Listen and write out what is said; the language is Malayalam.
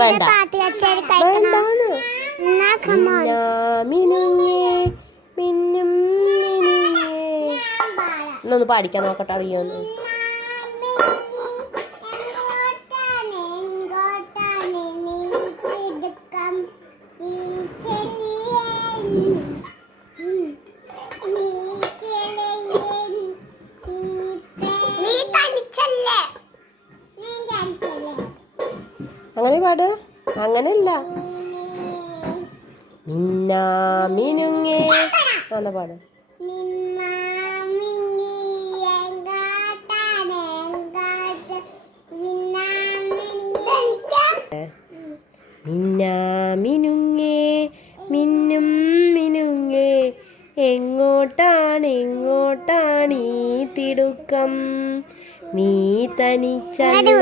വേണ്ട വേണ്ടാന്ന് മിനുങ്ങേ മിന്നും മിനുങ്ങേ എന്നൊന്ന് പാടിക്കാൻ നോക്കട്ടെ അറിയോന്ന്. അങ്ങനെ പാട്, അങ്ങനെയല്ല. മിന്നാ മിനുങ്ങേ എന്നാ പാട്. മിന്നാ മിനുങ്ങേ മിന്നും മിനുങ്ങേ എങ്ങോട്ടാണ് ഈ തിടുക്കം, നീ തനിച്ചല്ലേ